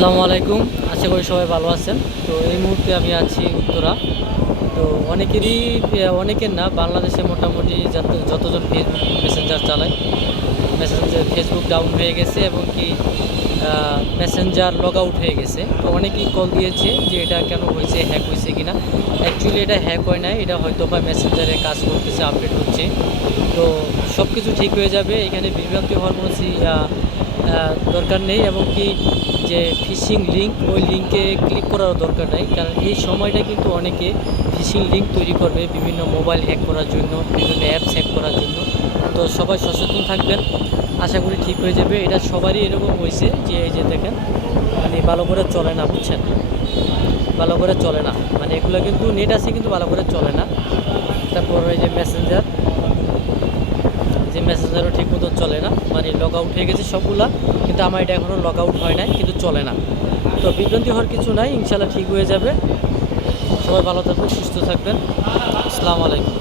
আসসালামু আলাইকুম। আশা করি সবাই ভালো আছেন। তো এই মুহূর্তে আমি আছি উত্তরা। তো অনেকের না, বাংলাদেশে মোটামুটি যতজন ফেসবুক মেসেঞ্জার চালায়, ফেসবুক ডাউন হয়ে গেছে এবং কি মেসেঞ্জার লগ আউট হয়ে গেছে। তো অনেকেই কল দিয়েছে যে এটা কেন হয়েছে, হ্যাক হয়েছে কিনা। অ্যাকচুয়ালি এটা হ্যাক হয় নাই, এটা হয়তো বা মেসেঞ্জারে কাজ করতেছে, আপডেট হচ্ছে। তো সব কিছু ঠিক হয়ে যাবে, এখানে বিভ্রান্তি হওয়ার কোনো দরকার নেই। এবং কি যে ফিশিং লিঙ্ক, ওই লিঙ্কে ক্লিক করারও দরকার নাই, কারণ এই সময়টা কিন্তু অনেকে ফিশিং লিঙ্ক তৈরি করবে বিভিন্ন মোবাইল হ্যাক করার জন্য, বিভিন্ন অ্যাপস হ্যাক করার জন্য। তো সবাই সচেতন থাকবেন, আশা করি ঠিক হয়ে যাবে। এটা সবারই এরকম হয়েছে যে এই যে দেখেন, মানে ভালো করে চলে না, বুঝছেন, ভালো করে চলে না। মানে এগুলো কিন্তু নেট আছে কিন্তু ভালো করে চলে না। তারপর এই যে মেসেঞ্জারও ঠিক মতো চলে না, মানে লগ আউট হয়ে গেছে সবগুলা, কিন্তু আমার এটা এখনও লগ আউট হয় নাই, কিন্তু চলে না। তো বিভ্রান্তি হওয়ার কিছু নাই, ইনশাল্লাহ ঠিক হয়ে যাবে। সবাই ভালো থাকবেন, সুস্থ থাকবেন। আসসালামু আলাইকুম।